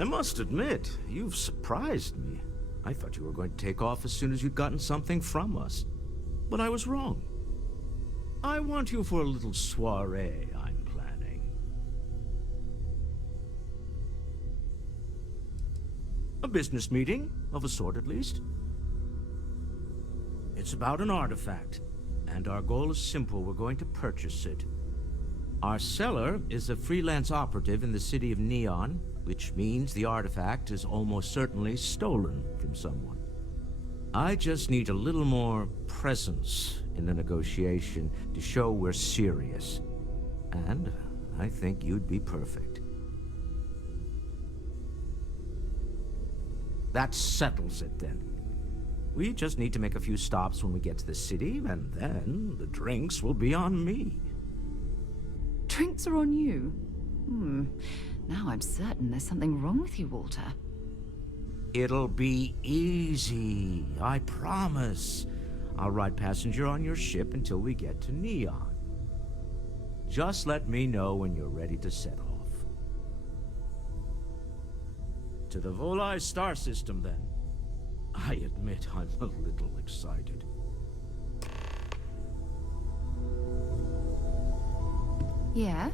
I must admit, you've surprised me. I thought you were going to take off as soon as you'd gotten something from us. But I was wrong. I want you for a little soiree I'm planning. A business meeting, of a sort at least. It's about an artifact, and our goal is simple. We're going to purchase it. Our seller is a freelance operative in the city of Neon, which means the artifact is almost certainly stolen from someone. I just need a little more presence in the negotiation to show we're serious. And I think you'd be perfect. That settles it then. We just need to make a few stops when we get to the city, and then the drinks will be on me. Drinks are on you? Now I'm certain there's something wrong with you, Walter. It'll be easy, I promise. I'll ride passenger on your ship until we get to Neon. Just let me know when you're ready to set off. To the Volai star system, then. I admit I'm a little excited. Yeah?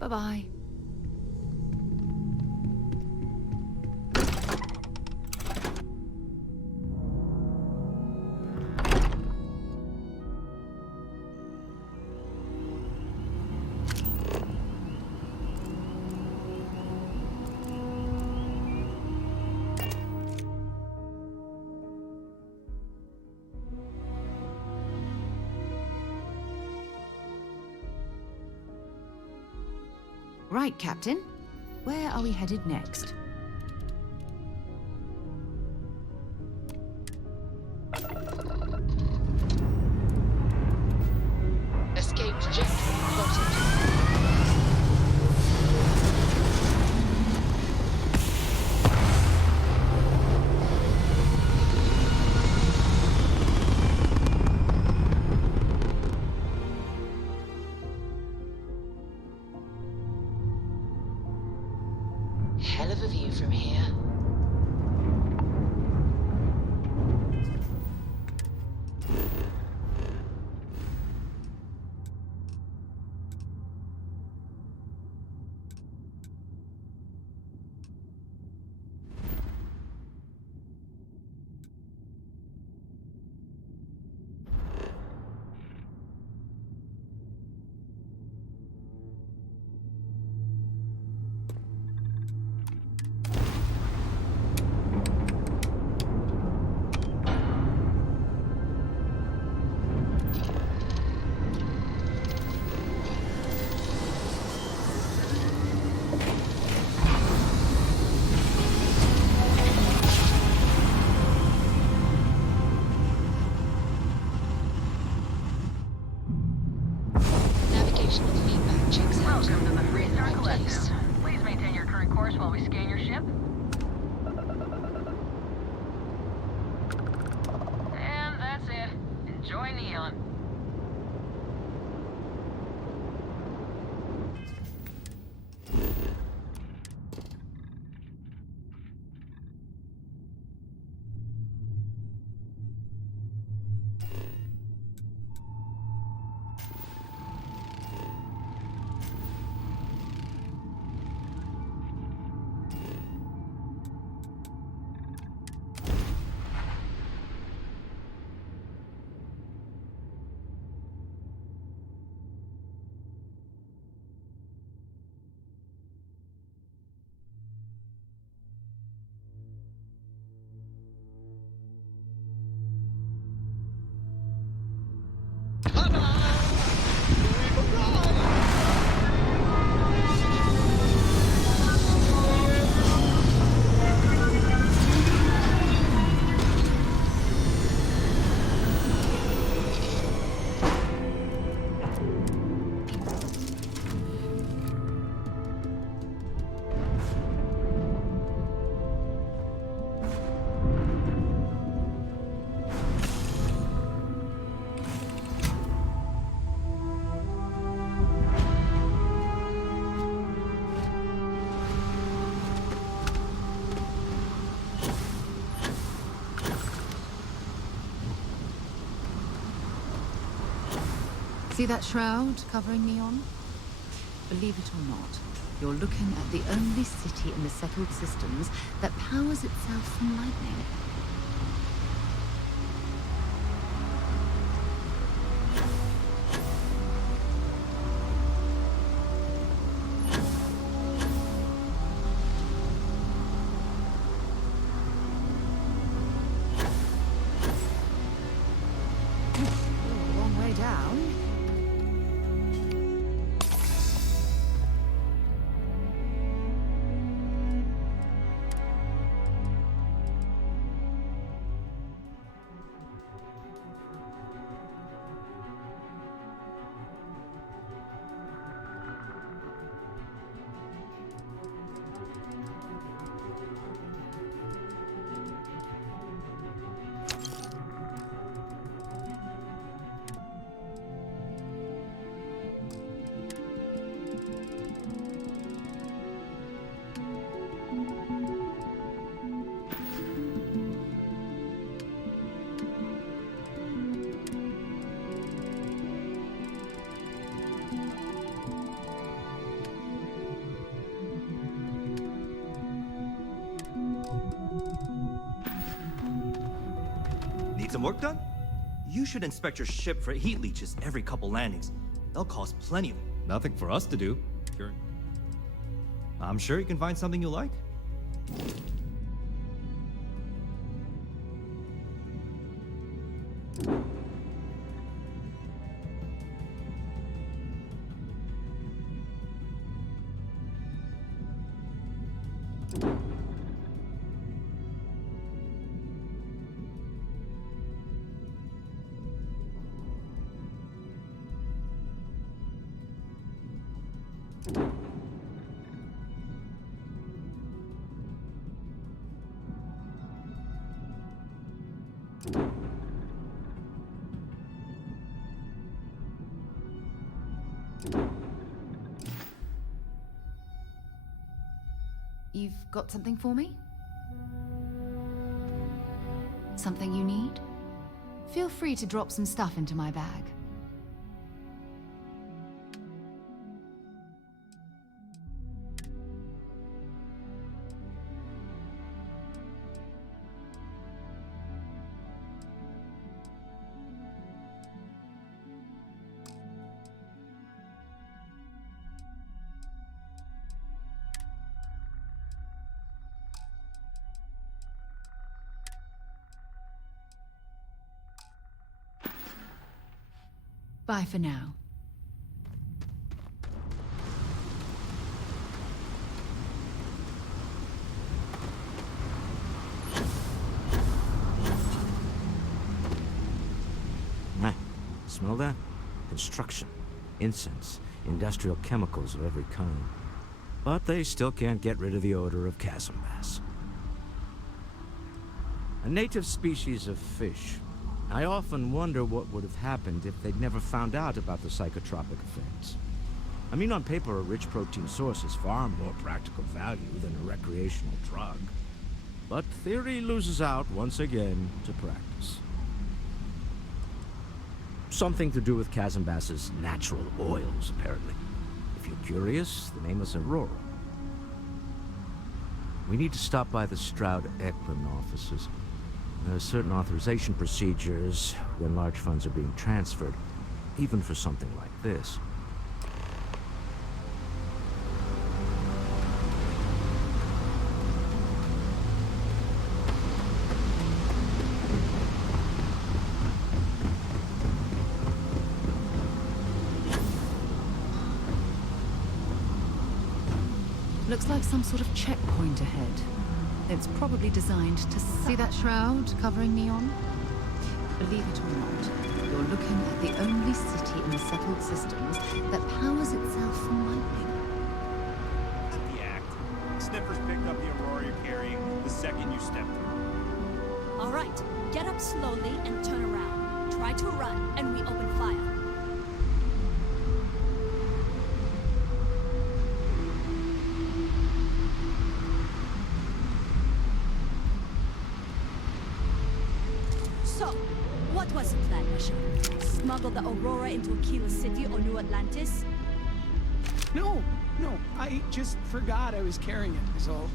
Bye-bye. Right, Captain. Where are we headed next? Escaped jet plotted. Hell of a view from here. Navigational feedback checks out. Welcome to the Free Star Right place. Collective. Please maintain your current course while we scan your ship. And that's it. Enjoy Neon. See that shroud covering Neon? Believe it or not, you're looking at the only city in the settled systems that powers itself from lightning. Long way down. Need some work done? You should inspect your ship for heat leeches every couple landings. They'll cause plenty of... Nothing for us to do. I'm sure you can find something you like. You've got something for me? Something you need? Feel free to drop some stuff into my bag. Bye for now. Smell that? Construction, incense, industrial chemicals of every kind. But they still can't get rid of the odor of chasm bass. A native species of fish. I often wonder what would have happened if they'd never found out about the psychotropic effects. I mean, on paper, a rich protein source is far more practical value than a recreational drug. But theory loses out once again to practice. Something to do with chasm bass's natural oils, apparently. If you're curious, the name is Aurora. We need to stop by the Stroud Eklund offices. There are certain authorization procedures when large funds are being transferred, even for something like this. Looks like some sort of checkpoint ahead. It's probably designed to see that shroud covering Neon? Believe it or not, you're looking at the only city in the settled systems that powers itself from lightning. The act. Sniffers picked up the Aurora you're carrying the second you stepped through. All right, get up slowly and turn around. Try to run, and we open fire. So, what was the plan, Michelle? smuggle the Aurora into Aquila City or New Atlantis? No, I just forgot I was carrying it, is all.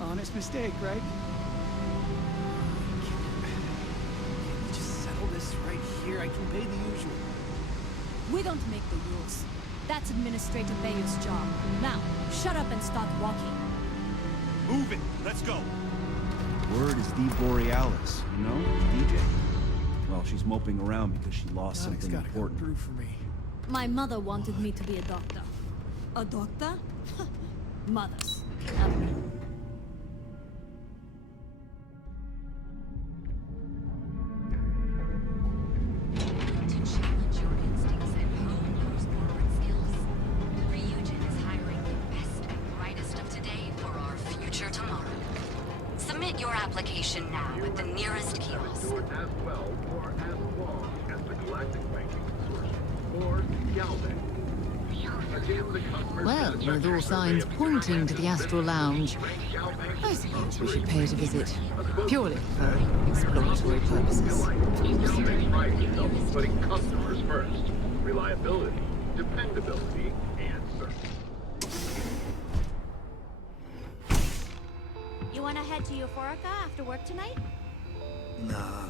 Honest mistake, right? Can we just settle this right here? I can pay the usual. We don't make the rules. That's Administrator Bayer's job. Now, shut up and start walking. Move it. Let's go. Word is the Borealis, you know, DJ. Well, she's moping around because she lost Something's something gotta come important. through for me. My mother wanted me to be a doctor. A doctor? Mothers. Not me. To challenge your instincts and hone those forward skills, Ryujin is hiring the best and brightest of today for our future tomorrow. Submit your application now at the nearest kiosk. As well or as long as the Galactic Banking Consortium or Galbank. Again, the customer Well, with all signs pointing to the Astral Lounge, I suppose we should pay it a visit. Purely for exploratory purposes. Galbank prides itself on putting customers first. Reliability, dependability, and service. You wanna head to Euphorica after work tonight? Nah,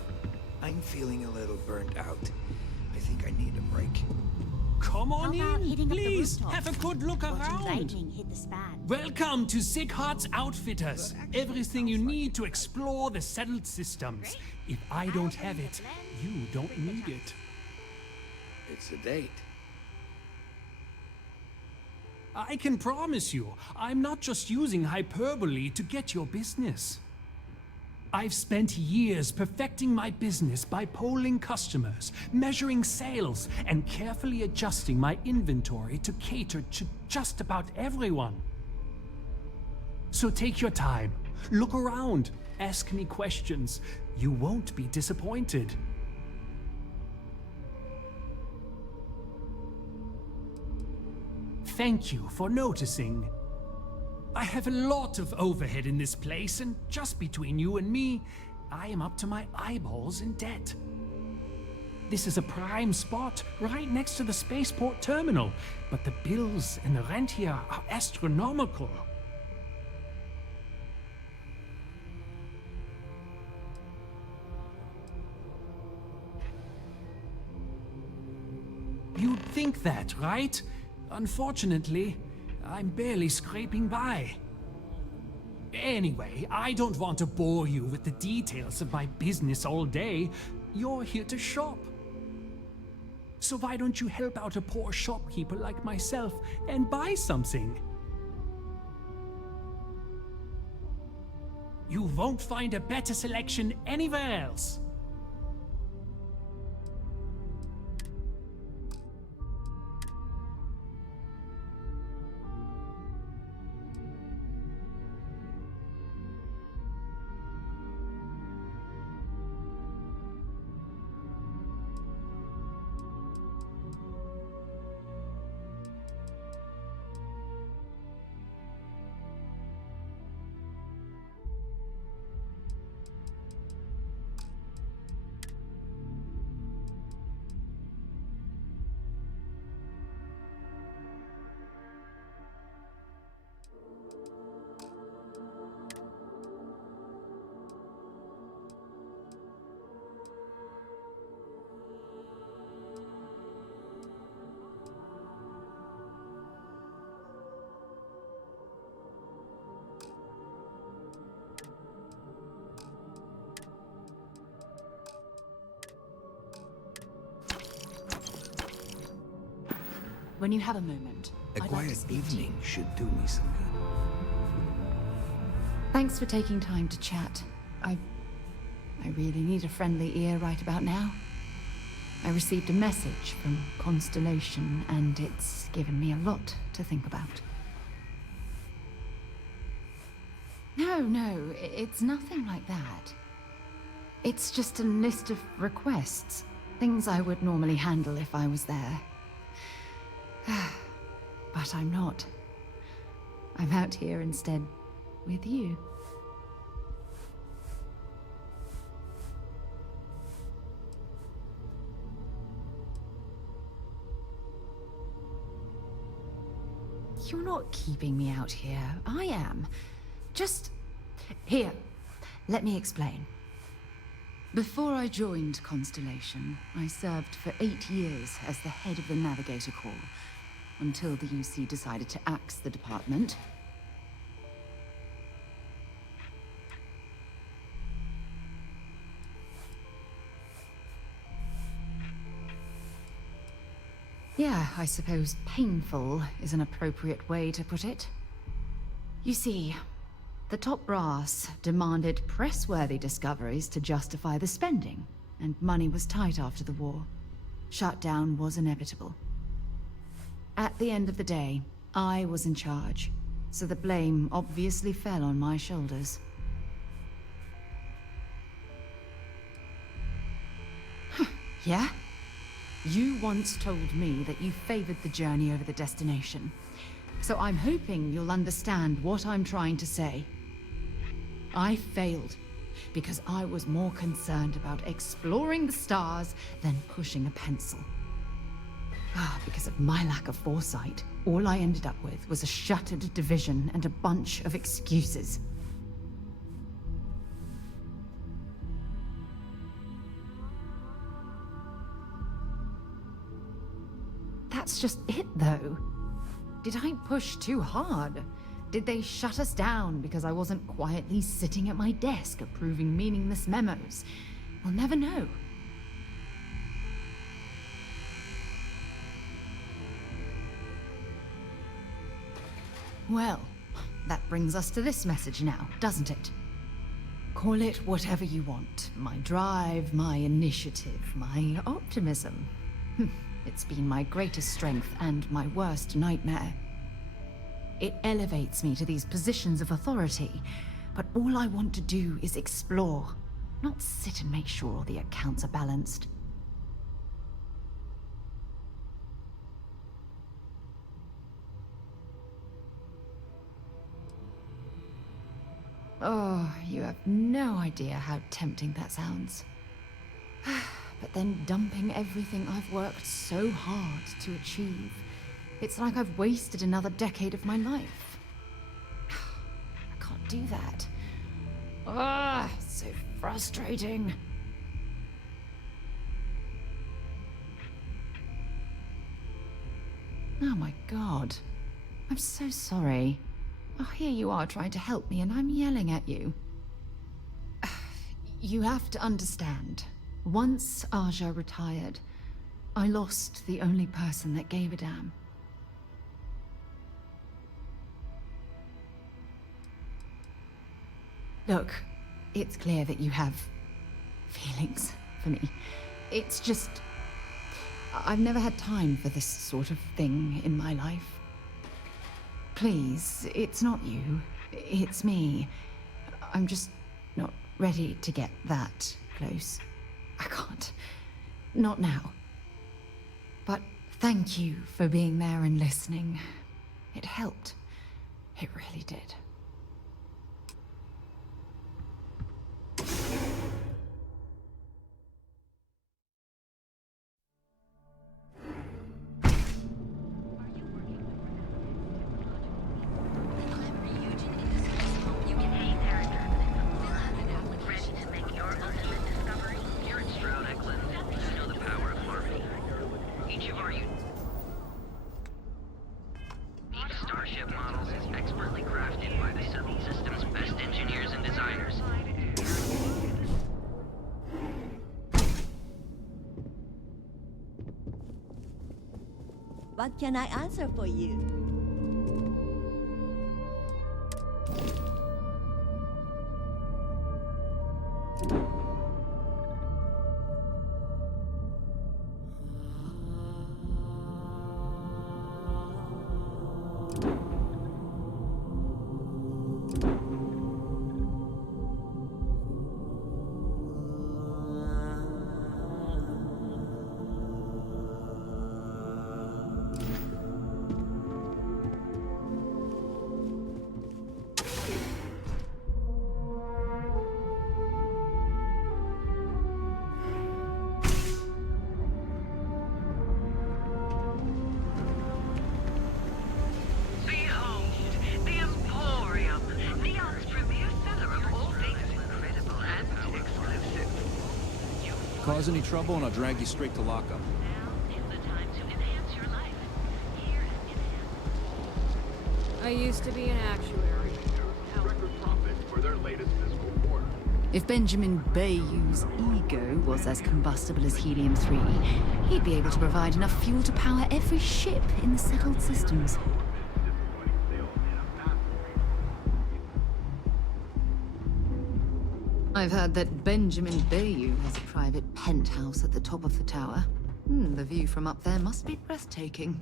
I'm feeling a little burnt out. I think I need a break. Come on How about in, hitting up the please. rooftop? Have a good look Watching around. lightning hit the span. Welcome to Sick Heart's Outfitters. Everything you need to explore the settled systems. If I don't have it, you don't need it. It's a date. I can promise you, I'm not just using hyperbole to get your business. I've spent years perfecting my business by polling customers, measuring sales, and carefully adjusting my inventory to cater to just about everyone. So take your time, look around, ask me questions. You won't be disappointed. Thank you for noticing. I have a lot of overhead in this place, and just between you and me, I am up to my eyeballs in debt. This is a prime spot right next to the spaceport terminal, but the bills and the rent here are astronomical. You'd think that, right? Unfortunately, I'm barely scraping by. Anyway, I don't want to bore you with the details of my business all day. You're here to shop. So why don't you help out a poor shopkeeper like myself and buy something? You won't find a better selection anywhere else. When you have a moment, A I'd like quiet to speak to you. evening should do me some good. Thanks for taking time to chat. I really need a friendly ear right about now. I received a message from Constellation, and it's given me a lot to think about. No, it's nothing like that. It's just a list of requests. Things I would normally handle if I was there. But I'm not. I'm out here instead, with you. You're not keeping me out here. I am. Just... Here, let me explain. Before I joined Constellation, I served for 8 years as the head of the Navigator Corps, until the UC decided to axe the department. Yeah, I suppose painful is an appropriate way to put it. You see, the top brass demanded press-worthy discoveries to justify the spending, and money was tight after the war. Shutdown was inevitable. At the end of the day, I was in charge, so the blame obviously fell on my shoulders. Yeah? You once told me that you favored the journey over the destination. So I'm hoping you'll understand what I'm trying to say. I failed because I was more concerned about exploring the stars than pushing a pencil. Because of my lack of foresight, all I ended up with was a shattered division and a bunch of excuses. That's just it, though. Did I push too hard? Did they shut us down because I wasn't quietly sitting at my desk approving meaningless memos? We'll never know. Well, that brings us to this message now, doesn't it? Call it whatever you want. My drive, my initiative, my optimism. It's been my greatest strength and my worst nightmare. It elevates me to these positions of authority, but all I want to do is explore, not sit and make sure all the accounts are balanced. Oh, you have no idea how tempting that sounds. But then dumping everything I've worked so hard to achieve. It's like I've wasted another decade of my life. I can't do that. So frustrating. Oh my God. I'm so sorry. Oh, here you are trying to help me and I'm yelling at you. You have to understand. Once Aja retired, I lost the only person that gave a damn. Look, it's clear that you have feelings for me. It's just... I've never had time for this sort of thing in my life. Please, it's not you. It's me. I'm just not ready to get that close. I can't. Not now. But thank you for being there and listening. It helped. It really did. What can I answer for you? Cause any trouble and I'll drag you straight to lockup. Now is the time to enhance your life. Here at Enhance. I used to be an actuary. Record profit for their latest fiscal quarter. If Benjamin Bayou's ego was as combustible as helium-3, he'd be able to provide enough fuel to power every ship in the settled systems. I've heard that Benjamin Bayou has a private penthouse at the top of the tower. The view from up there must be breathtaking.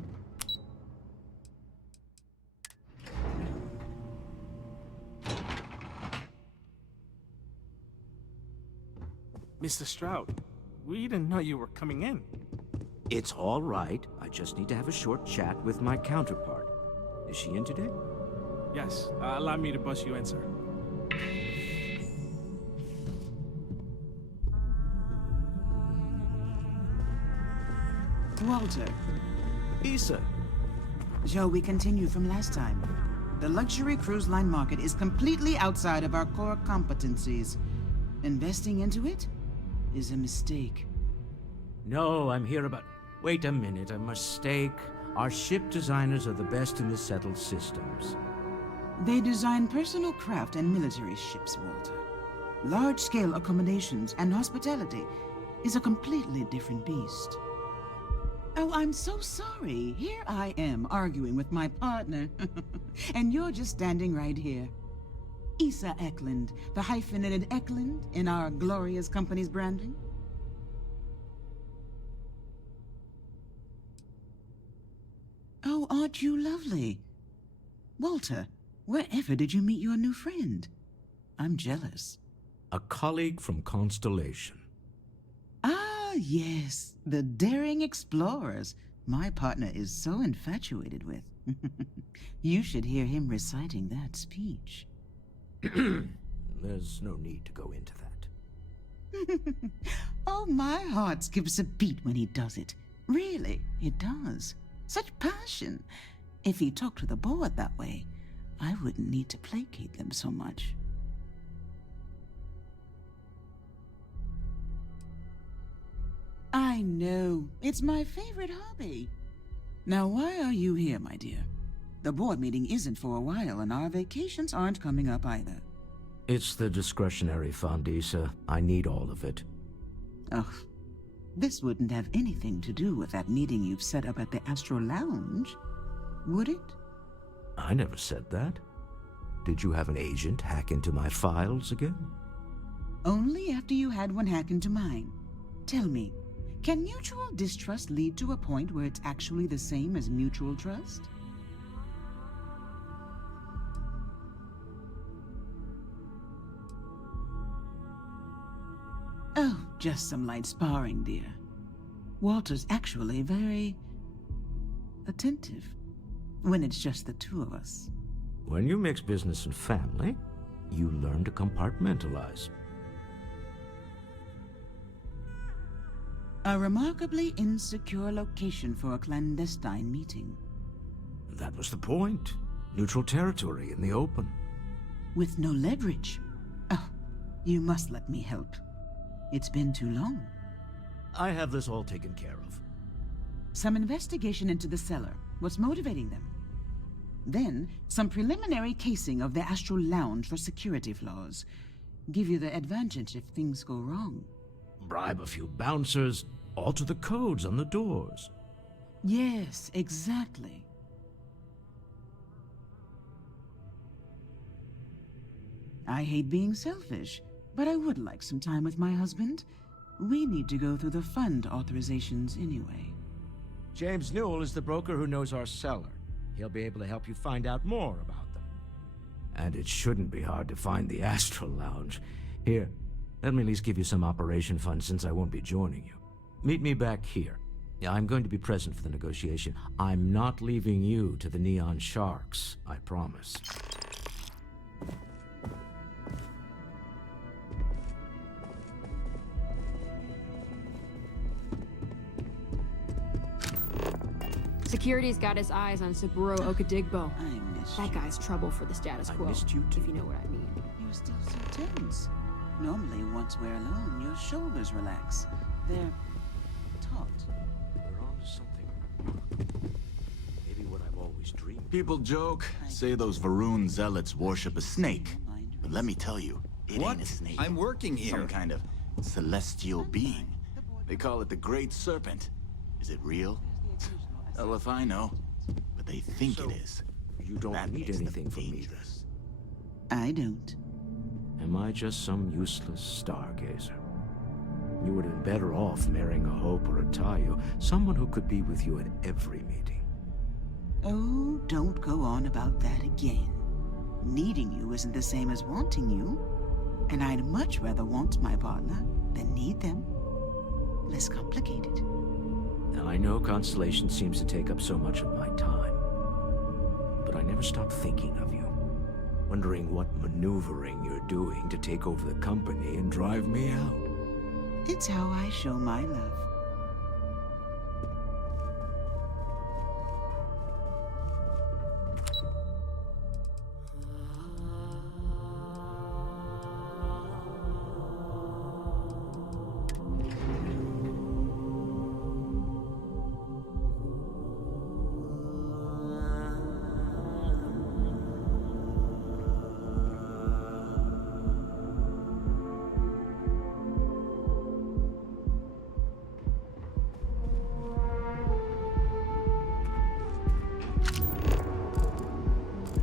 Mr. Stroud, we didn't know you were coming in. It's all right. I just need to have a short chat with my counterpart. Is she in today? Yes, allow me to bust you in, sir. Walter, Issa. shall we continue from last time? The luxury cruise line market is completely outside of our core competencies. Investing into it is a mistake. No, I'm here about... Wait a minute, a mistake. Our ship designers are the best in the settled systems. They design personal craft and military ships, Walter. Large-scale accommodations and hospitality is a completely different beast. Oh, I'm so sorry. Here I am arguing with my partner, and you're just standing right here. Issa Eklund, the hyphenated Eklund in our glorious company's branding. Oh, aren't you lovely? Walter, wherever did you meet your new friend? I'm jealous. A colleague from Constellation. Ah, yes, the daring explorers my partner is so infatuated with. You should hear him reciting that speech. There's no need to go into that. Oh, my heart skips a beat when he does it. Really, it does. Such passion. If he talked to the board that way, I wouldn't need to placate them so much. I know. It's my favorite hobby. Now, why are you here, my dear? The board meeting isn't for a while, and our vacations aren't coming up either. It's the discretionary fund, Issa. I need all of it. Ugh. This wouldn't have anything to do with that meeting you've set up at the Astro Lounge, would it? I never said that. Did you have an agent hack into my files again? Only after you had one hack into mine. Tell me, can mutual distrust lead to a point where it's actually the same as mutual trust? Oh, just some light sparring, dear. Walter's actually very attentive when it's just the two of us. When you mix business and family, you learn to compartmentalize. A remarkably insecure location for a clandestine meeting. That was the point. Neutral territory in the open. With no leverage. Oh, you must let me help. It's been too long. I have this all taken care of. Some investigation into the cellar. What's motivating them? Then, some preliminary casing of the Astral Lounge for security flaws. Give you the advantage if things go wrong. Bribe a few bouncers, alter the codes on the doors. Yes, exactly. I hate being selfish, but I would like some time with my husband. We need to go through the fund authorizations anyway. James Newell is the broker who knows our cellar. He'll be able to help you find out more about them. And it shouldn't be hard to find the Astral Lounge. Here, let me at least give you some operation funds since I won't be joining you. Meet me back here. I'm going to be present for the negotiation. I'm not leaving you to the Neon Sharks, I promise. Security's got his eyes on Saburo Okadigbo. I miss That guy's trouble for the status quo. I missed you too. If you know what I mean. You're still so tense. Normally, once we're alone, your shoulders relax. They're taught. We're on to something. Maybe what I've always dreamed. People joke, say those Varun zealots worship a snake. But let me tell you, it ain't a snake. I'm working here. Some kind of celestial being. They call it the Great Serpent. Is it real? Hell if I know. But they think it is. You don't That need makes them anything from me, then. dangerous. I don't. Am I just some useless stargazer? You would have been better off marrying a Hope or a Tayo, someone who could be with you at every meeting. Oh, don't go on about that again. Needing you isn't the same as wanting you. And I'd much rather want my partner than need them. Less complicated. Now, I know Constellation seems to take up so much of my time, but I never stop thinking of you, wondering what maneuvering you're doing to take over the company and drive me out. It's how I show my love.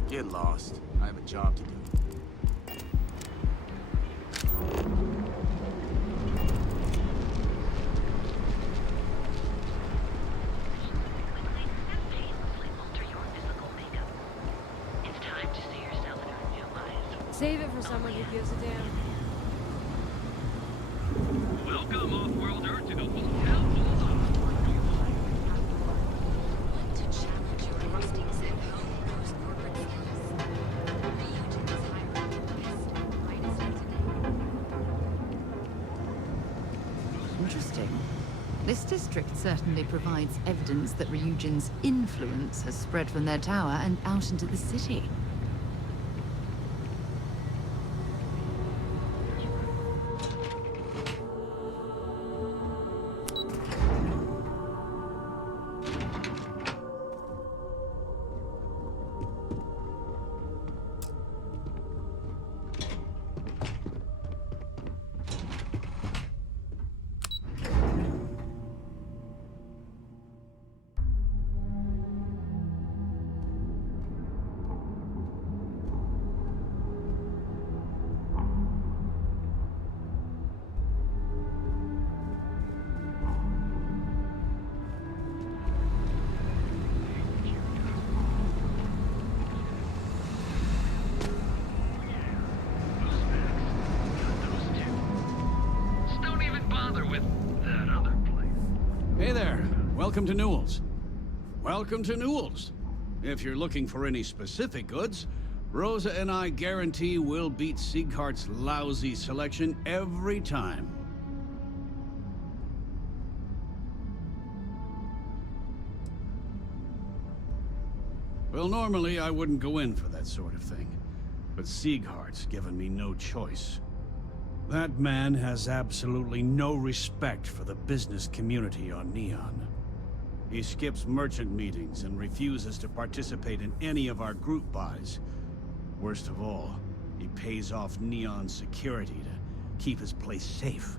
Get lost. I have a job to do. It's time to see yourself through new eyes. Save it for someone who gives a damn. Welcome, off-worlder, to the hotel. Want to challenge your instincts at home, those corporate skills? Reunion is hiring the best and brightest of today. Interesting. This district certainly provides evidence that Ryujin's influence has spread from their tower and out into the city. Don't even bother with that other place. Hey there. Welcome to Newell's. Welcome to Newell's. If you're looking for any specific goods, Rosa and I guarantee we'll beat Sieghart's lousy selection every time. Well, normally I wouldn't go in for that sort of thing, but Sieghart's given me no choice. That man has absolutely no respect for the business community on Neon. He skips merchant meetings and refuses to participate in any of our group buys. Worst of all, he pays off Neon security to keep his place safe.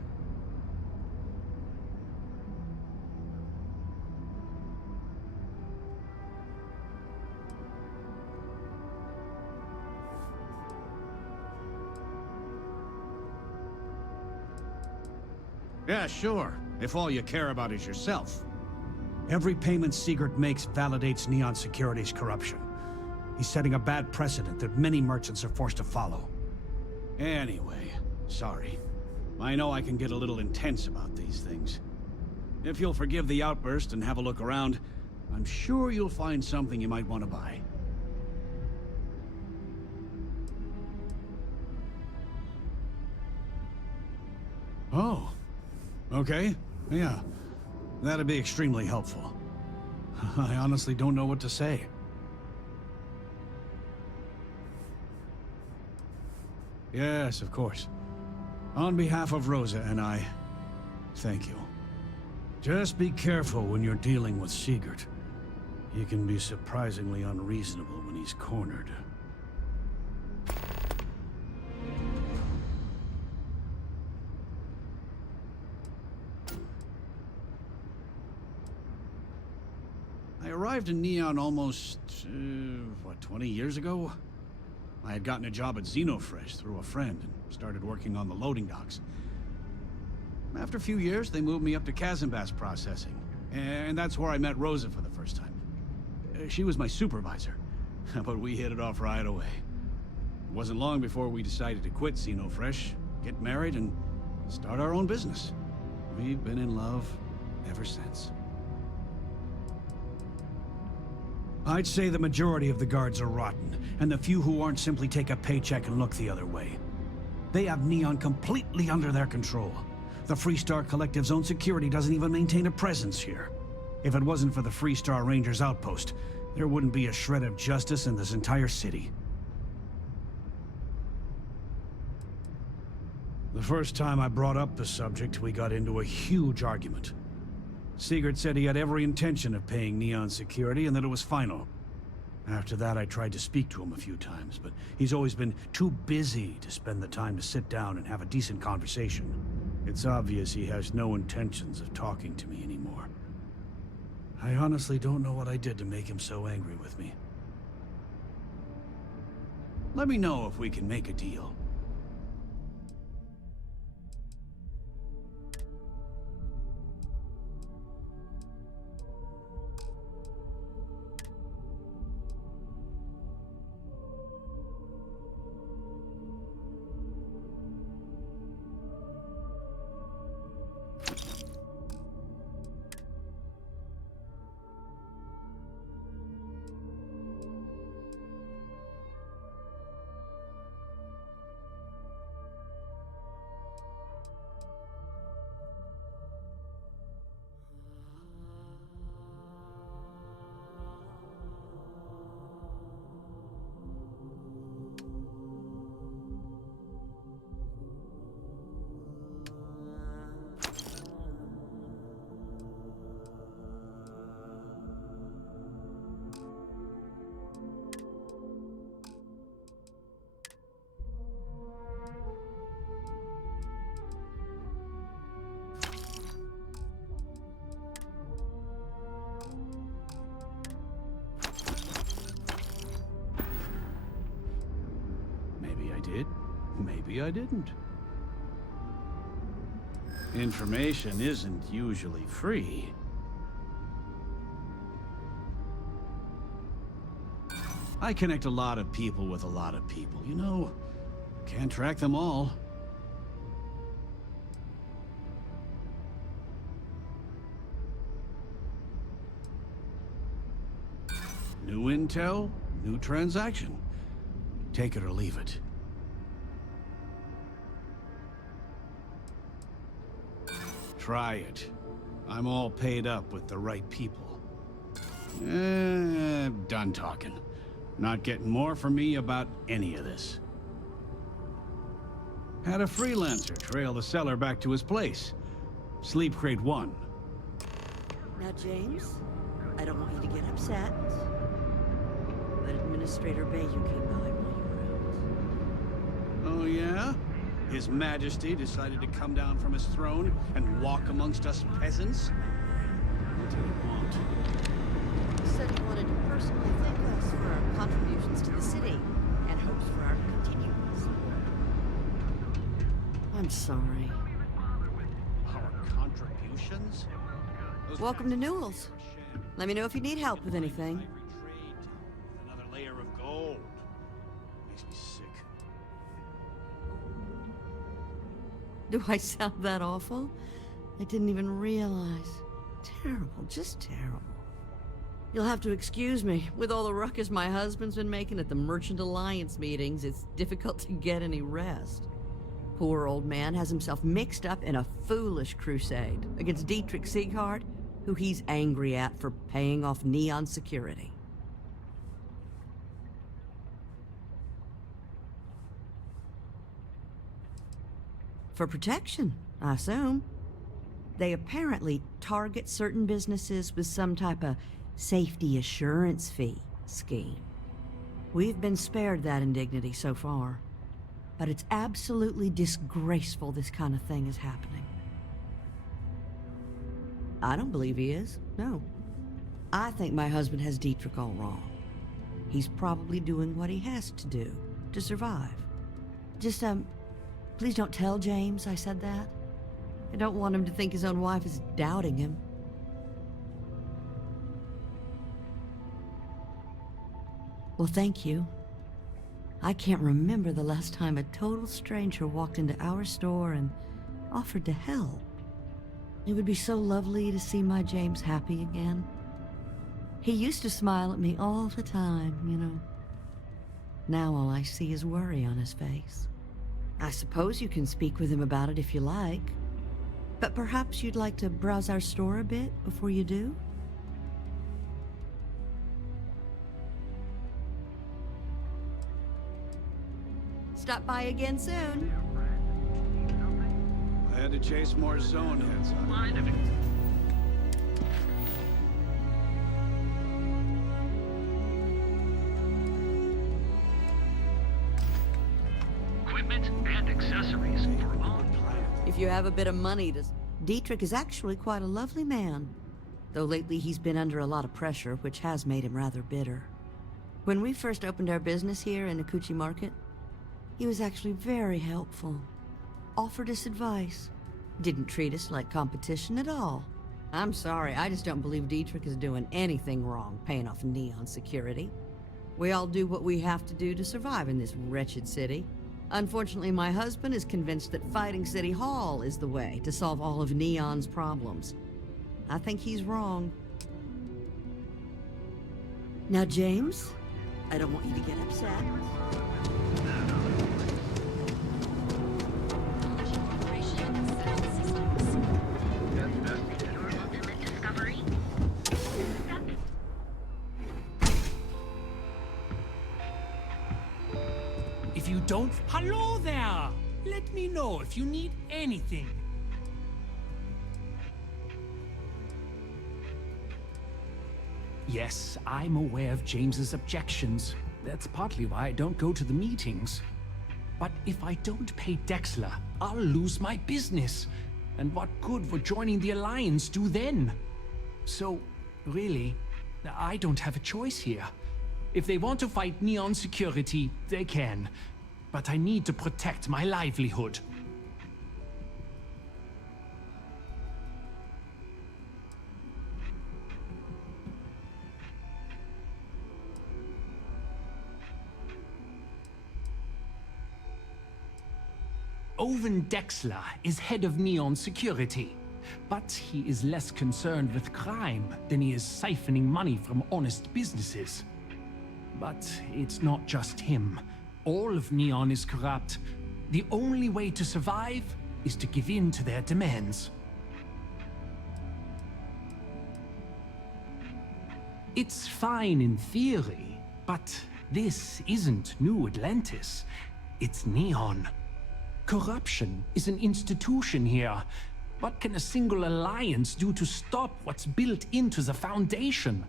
Yeah, sure, if all you care about is yourself. Every payment Siegert makes validates Neon Security's corruption. He's setting a bad precedent that many merchants are forced to follow. Anyway, sorry. I know I can get a little intense about these things. If you'll forgive the outburst and have a look around, I'm sure you'll find something you might want to buy. Oh. Okay, yeah. That'd be extremely helpful. I honestly don't know what to say. Yes, of course. On behalf of Rosa and I, thank you. Just be careful when you're dealing with Sigurd. He can be surprisingly unreasonable when he's cornered. I arrived in Neon almost, 20 years ago? I had gotten a job at Xenofresh through a friend and started working on the loading docks. After a few years, they moved me up to Kazanbas processing, and that's where I met Rosa for the first time. She was my supervisor, but we hit it off right away. It wasn't long before we decided to quit Xenofresh, get married, and start our own business. We've been in love ever since. I'd say the majority of the guards are rotten, and the few who aren't simply take a paycheck and look the other way. They have Neon completely under their control. The Freestar Collective's own security doesn't even maintain a presence here. If it wasn't for the Freestar Rangers outpost, there wouldn't be a shred of justice in this entire city. The first time I brought up the subject, we got into a huge argument. Sigurd said he had every intention of paying Neon security and that it was final. After that, I tried to speak to him a few times, but he's always been too busy to spend the time to sit down and have a decent conversation. It's obvious he has no intentions of talking to me anymore. I honestly don't know what I did to make him so angry with me. Let me know if we can make a deal. Maybe I did, maybe I didn't. Information isn't usually free. I connect a lot of people with a lot of people, you know. Can't track them all. New intel, new transaction. Take it or leave it. Try it. I'm all paid up with the right people. Done talking. Not getting more from me about any of this. Had a freelancer trail the seller back to his place. Sleep Crate 1. Now, James, I don't want you to get upset, but Administrator Bayou came by while you were out. Oh, yeah? His Majesty decided to come down from his throne and walk amongst us peasants? What did he want? He said he wanted to personally thank us for our contributions to the city and hopes for our continued support. I'm sorry. Our contributions? Welcome to Newell's. Let me know if you need help with anything. Another layer of gold. Makes me sick. Do I sound that awful? I didn't even realize. Terrible, just terrible. You'll have to excuse me. With all the ruckus my husband's been making at the Merchant Alliance meetings, it's difficult to get any rest. Poor old man has himself mixed up in a foolish crusade against Dietrich Sieghart, who he's angry at for paying off Neon security. For protection, I assume. They apparently target certain businesses with some type of safety assurance fee scheme. We've been spared that indignity so far, but it's absolutely disgraceful this kind of thing is happening. I don't believe he is, no. I think my husband has Dietrich all wrong. He's probably doing what he has to do to survive. Just, please don't tell James I said that. I don't want him to think his own wife is doubting him. Well, thank you. I can't remember the last time a total stranger walked into our store and offered to help. It would be so lovely to see my James happy again. He used to smile at me all the time, you know. Now all I see is worry on his face. I suppose you can speak with him about it if you like. But perhaps you'd like to browse our store a bit before you do? Stop by again soon. I had to chase more zone heads on it. Equipment and accessories for all. If you have a bit of money to... Dietrich is actually quite a lovely man. Though lately he's been under a lot of pressure, which has made him rather bitter. When we first opened our business here in Akuchi Market, he was actually very helpful. Offered us advice. Didn't treat us like competition at all. I'm sorry, I just don't believe Dietrich is doing anything wrong paying off Neon security. We all do what we have to do to survive in this wretched city. Unfortunately, my husband is convinced that fighting City Hall is the way to solve all of Neon's problems. I think he's wrong. Now, James, I don't want you to get upset. If you don't... Hello there! Let me know if you need anything. Yes, I'm aware of James's objections. That's partly why I don't go to the meetings. But if I don't pay Dexler, I'll lose my business. And what good would joining the Alliance do then? So, really, I don't have a choice here. If they want to fight Neon security, they can. But I need to protect my livelihood. Owen Dexler is head of Neon security. But he is less concerned with crime than he is siphoning money from honest businesses. But it's not just him. All of Neon is corrupt. The only way to survive is to give in to their demands. It's fine in theory, but this isn't New Atlantis. It's Neon. Corruption is an institution here. What can a single alliance do to stop what's built into the foundation?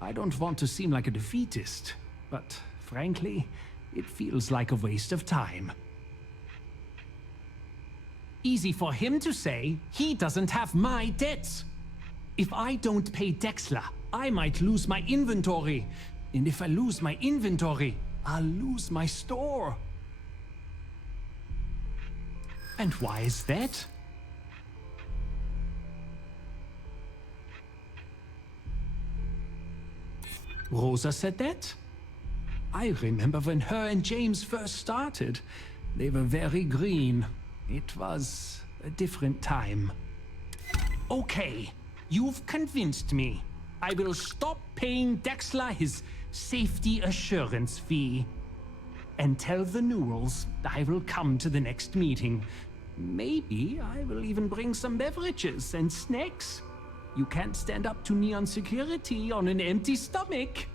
I don't want to seem like a defeatist, but frankly, it feels like a waste of time. Easy for him to say, he doesn't have my debts. If I don't pay Dexler, I might lose my inventory. And if I lose my inventory, I'll lose my store. And why is that? Rosa said that? I remember when her and James first started. They were very green. It was a different time. Okay, you've convinced me. I will stop paying Dexler his safety assurance fee. And tell the Newells I will come to the next meeting. Maybe I will even bring some beverages and snacks. You can't stand up to Neon security on an empty stomach.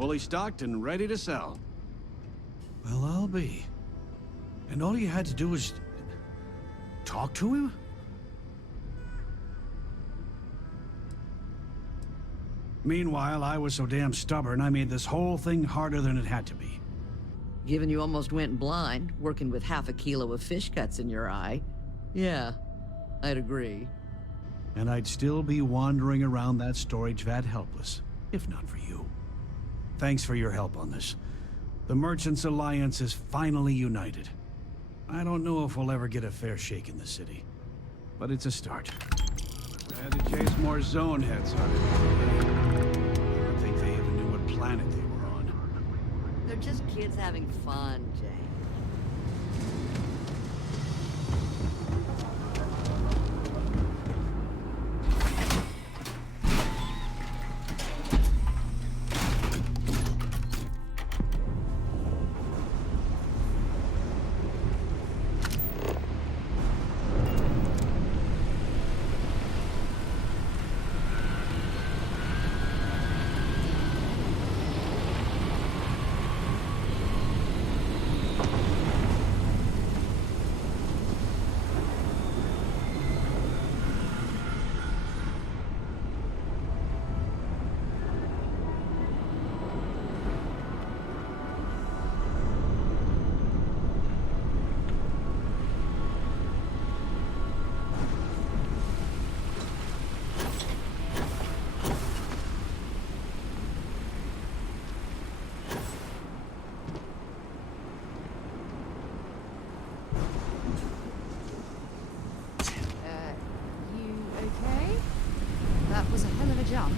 fully stocked and ready to sell. Well, I'll be. And all you had to do was talk to him? Meanwhile, I was so damn stubborn, I made this whole thing harder than it had to be. Given you almost went blind, working with half a kilo of fish guts in your eye. Yeah, I'd agree. And I'd still be wandering around that storage vat helpless, if not for you. Thanks for your help on this. The Merchants Alliance is finally united. I don't know if we'll ever get a fair shake in the city, but it's a start. I had to chase more zone heads on it. I don't think they even knew what planet they were on. They're just kids having fun, Jane. That was a hell of a jump.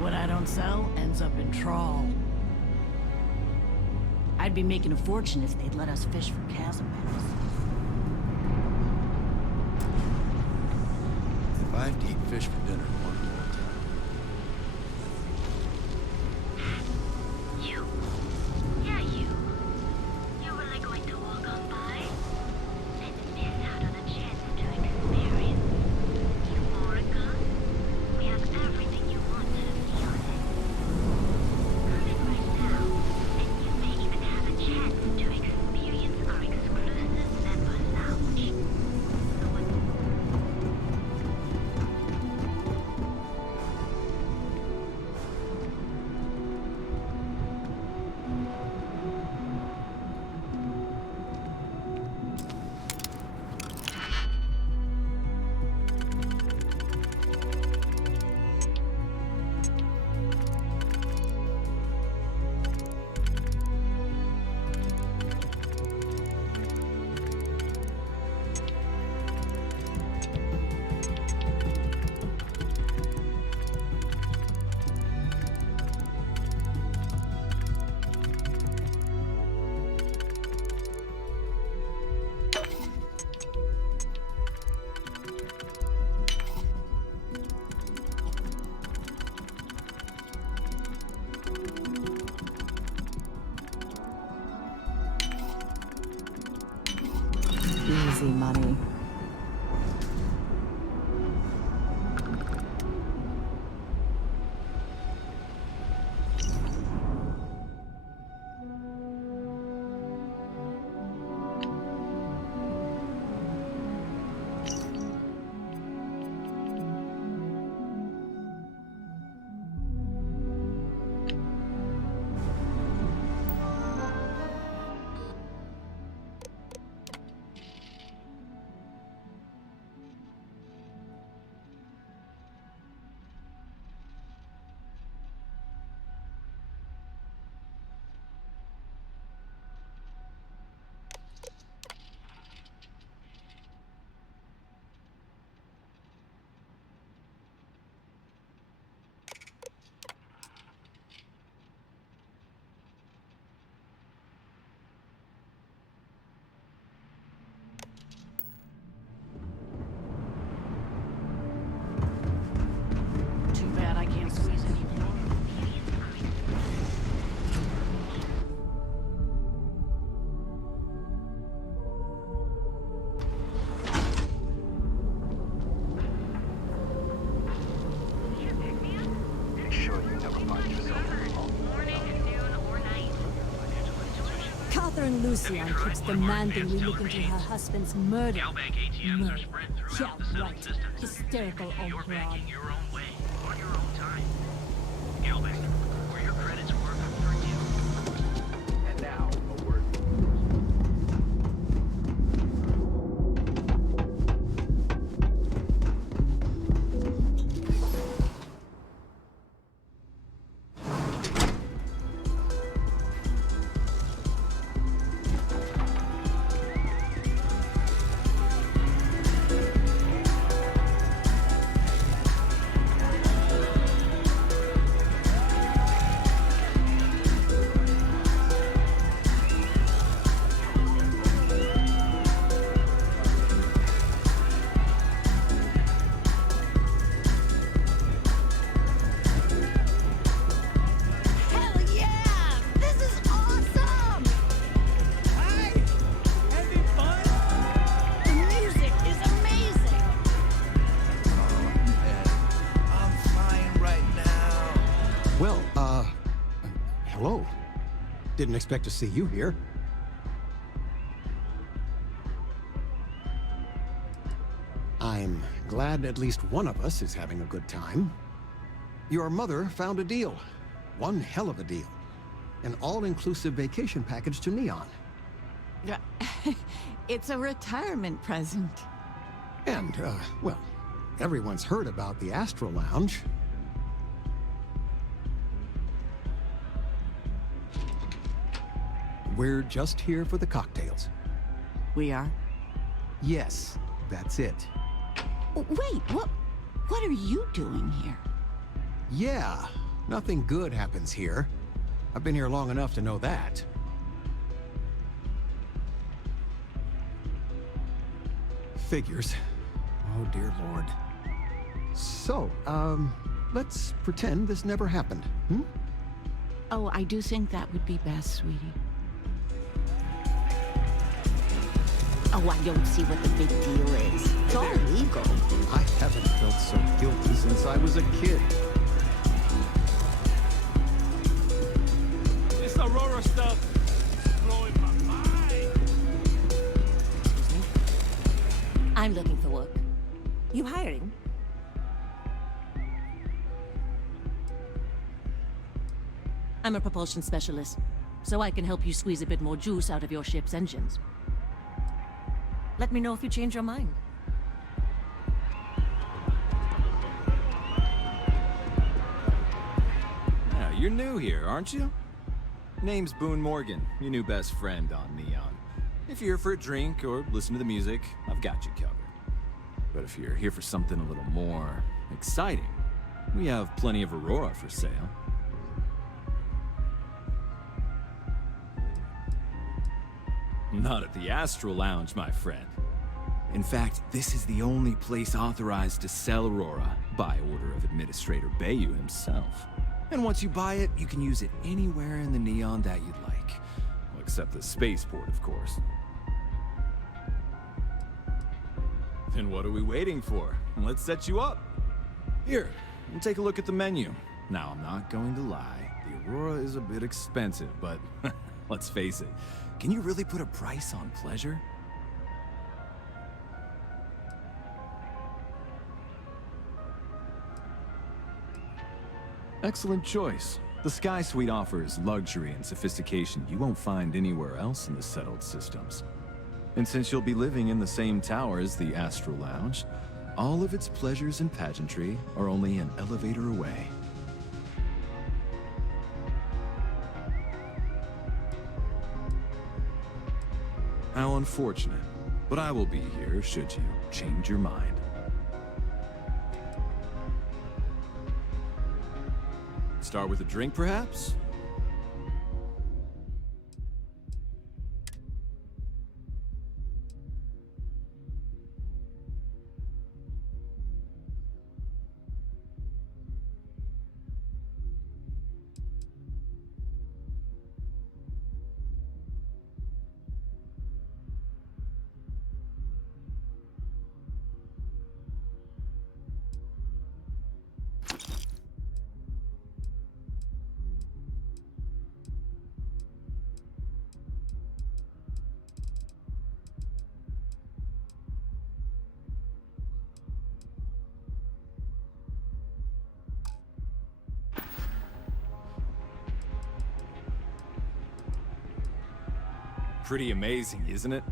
What I don't sell ends up in trawl. I'd be making a fortune if they'd let us fish for chasmwebs. If I have to eat fish for dinner one more time. You. Yeah, you. You're really going to walk on by? And miss out on a chance to experience Euphoria? We have everything you want to feel it. Come in right now, and you may even have a chance to experience our exclusive member lounge. Easy money. Too bad I can't squeeze any more. Sure you never find yourself Catherine Lucian keeps demanding we look into her husband's murder. Murder. Yeah, right. Hysterical old broad. And now, a word. Hell yeah! This is awesome! Hi! Having fun? The music is amazing! I'm fine right now. Well, hello. Didn't expect to see you here. I'm glad at least one of us is having a good time. Your mother found a deal. One hell of a deal. An all-inclusive vacation package to Neon. It's a retirement present. And, well, everyone's heard about the Astro Lounge. We're just here for the cocktails. We are? Yes, that's it. Wait, what are you doing here? Yeah, nothing good happens here. I've been here long enough to know that. Figures. Oh, dear Lord. So, let's pretend this never happened, hmm? Oh, I do think that would be best, sweetie. Oh, I don't see what the big deal is. It's all legal. I haven't felt so guilty since I was a kid. This Aurora stuff is blowing my mind. I'm looking for work. You hiring? I'm a propulsion specialist, so I can help you squeeze a bit more juice out of your ship's engines. Let me know if you change your mind. Yeah, you're new here, aren't you? Name's Boone Morgan, your new best friend on Neon. If you're here for a drink or listen to the music, I've got you covered. But if you're here for something a little more exciting, we have plenty of Aurora for sale. Not at the Astro Lounge, my friend. In fact, this is the only place authorized to sell Aurora by order of Administrator Bayou himself. And once you buy it, you can use it anywhere in the Neon that you'd like. Well, except the spaceport, of course. Then what are we waiting for? Let's set you up. Here, take a look at the menu. Now, I'm not going to lie. The Aurora is a bit expensive, but let's face it. Can you really put a price on pleasure? Excellent choice. The Sky Suite offers luxury and sophistication you won't find anywhere else in the settled systems. And since you'll be living in the same tower as the Astral Lounge, all of its pleasures and pageantry are only an elevator away. How unfortunate, but I will be here should you change your mind. Start with a drink, perhaps? Pretty amazing, isn't it?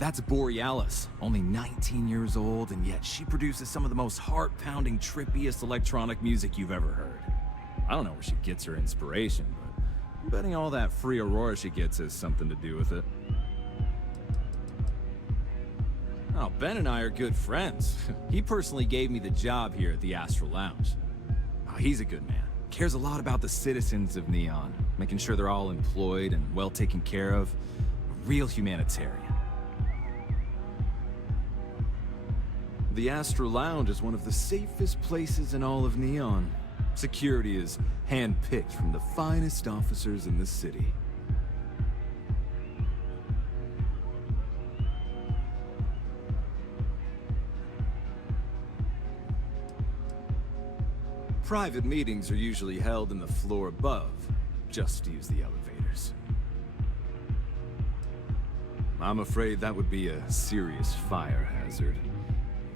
That's Borealis, only 19 years old, and yet she produces some of the most heart-pounding, trippiest electronic music you've ever heard. I don't know where she gets her inspiration, but I'm betting all that free Aurora she gets has something to do with it. Oh, Ben and I are good friends. He personally gave me the job here at the Astral Lounge. Oh, he's a good man. Cares a lot about the citizens of Neon, making sure they're all employed and well taken care of. A real humanitarian. The Astral Lounge is one of the safest places in all of Neon. Security is hand-picked from the finest officers in the city. Private meetings are usually held in the floor above. Just use the elevators. I'm afraid that would be a serious fire hazard.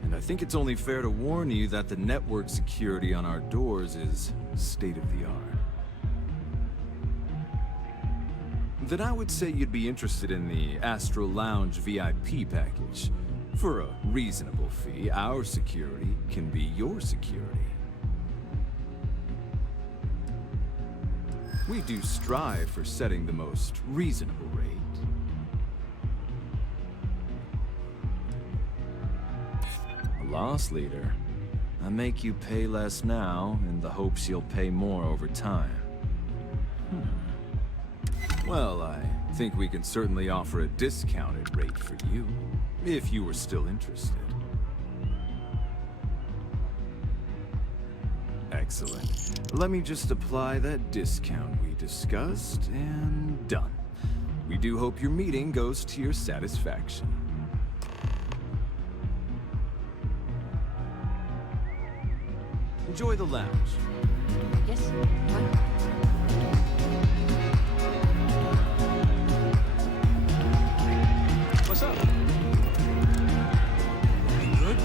And I think it's only fair to warn you that the network security on our doors is state-of-the-art. Then I would say you'd be interested in the Astral Lounge VIP package. For a reasonable fee, our security can be your security. We do strive for setting the most reasonable rate. A loss leader. I make you pay less now in the hopes you'll pay more over time. Well, I think we can certainly offer a discounted rate for you, if you were still interested. Excellent. Let me just apply that discount we discussed, and done. We do hope your meeting goes to your satisfaction. Enjoy the lounge. Yes? What's up? You good?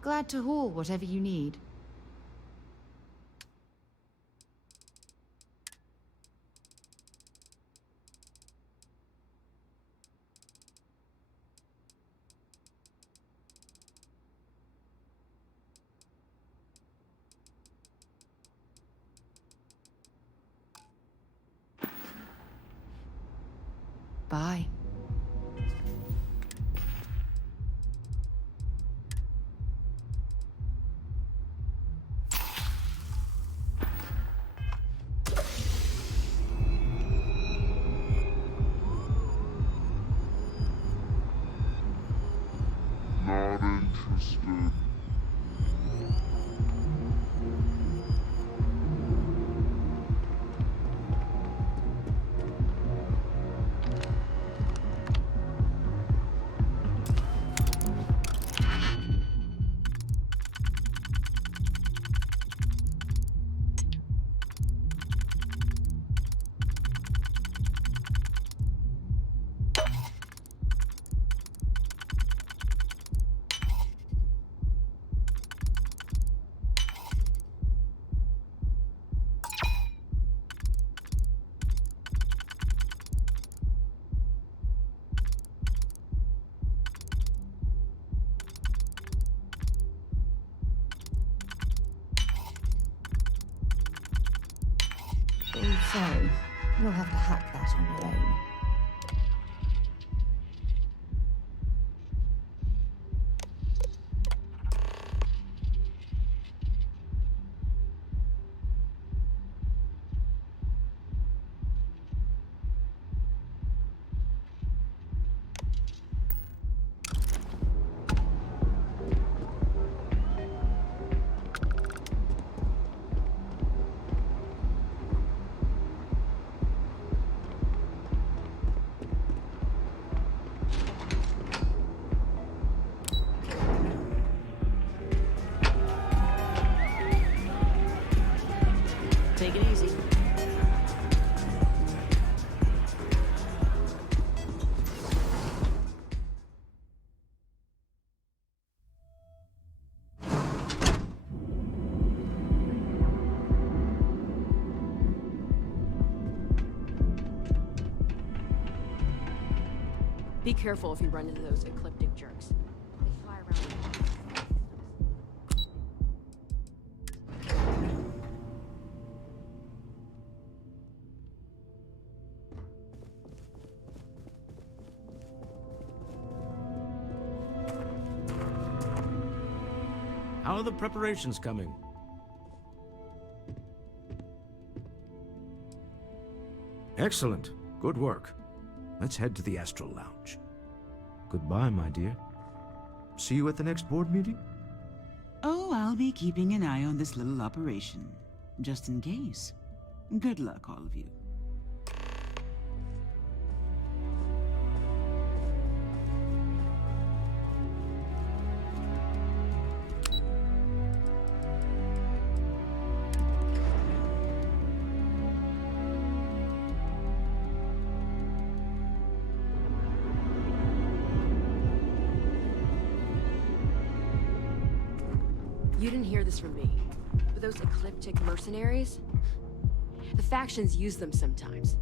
Glad to haul whatever you need. Bye. Not interested. So, you'll have to hack that on your own. Take it easy. Be careful if you run into those ecliptic jerks. They fly around. How are the preparations coming? Excellent. Good work. Let's head to the Astral Lounge. Goodbye, my dear. See you at the next board meeting? Oh, I'll be keeping an eye on this little operation, just in case. Good luck, all of you. You didn't hear this from me, but those ecliptic mercenaries? The factions use them sometimes.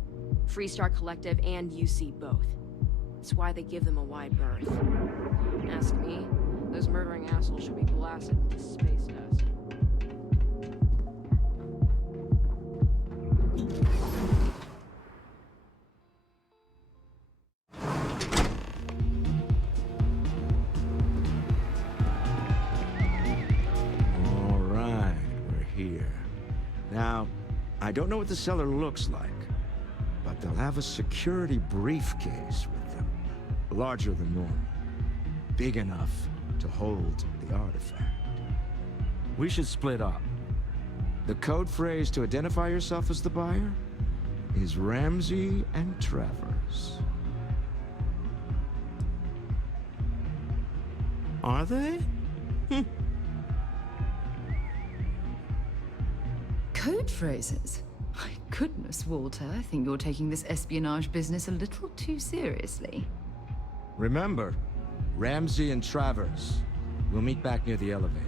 Freestar Collective and UC both. That's why they give them a wide berth. Ask me, those murdering assholes should be blasted into space dust. Now, I don't know what the cellar looks like, but they'll have a security briefcase with them. Larger than normal. Big enough to hold the artifact. We should split up. The code phrase to identify yourself as the buyer is Ramsey and Travers. Are they? Code phrases? My goodness, Walter, I think you're taking this espionage business a little too seriously. Remember, Ramsey and Travers. We'll meet back near the elevator.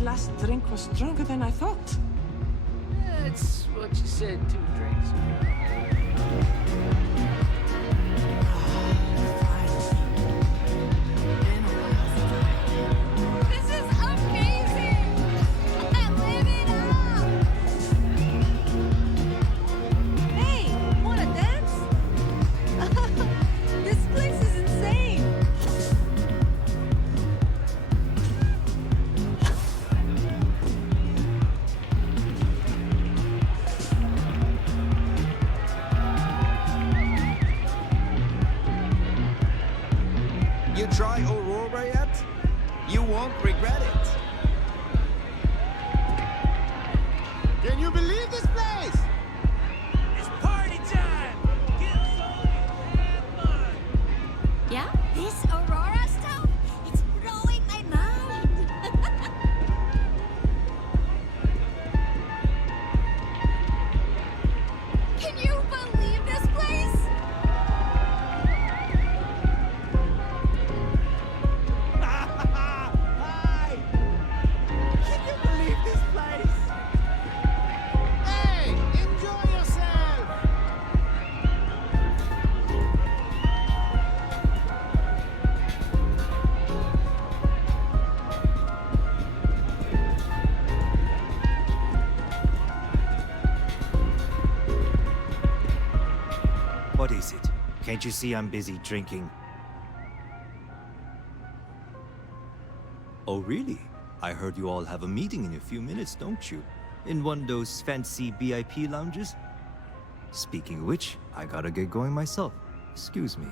Last drink was stronger than I thought. That's what you said 2 drinks ago. Try Aurora yet? You won't regret it. Can you believe this place? It's party time! Get What is it? Can't you see I'm busy drinking? Oh, really? I heard you all have a meeting in a few minutes, don't you? In one of those fancy VIP lounges? Speaking of which, I gotta get going myself. Excuse me.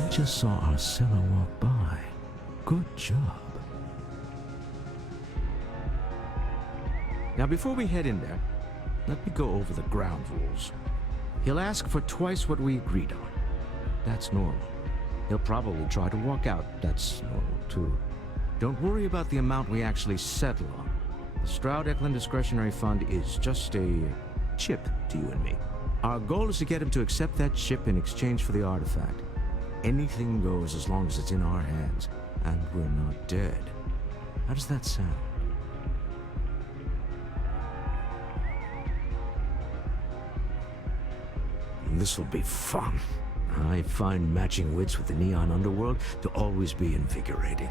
I just saw our seller walk by. Good job. Now, before we head in there, let me go over the ground rules. He'll ask for twice what we agreed on. That's normal. He'll probably try to walk out. That's normal, too. Don't worry about the amount we actually settle on. The Stroud-Eklund Discretionary Fund is just a chip to you and me. Our goal is to get him to accept that chip in exchange for the artifact. Anything goes as long as it's in our hands, and we're not dead. How does that sound? This'll be fun. I find matching wits with the Neon Underworld to always be invigorating.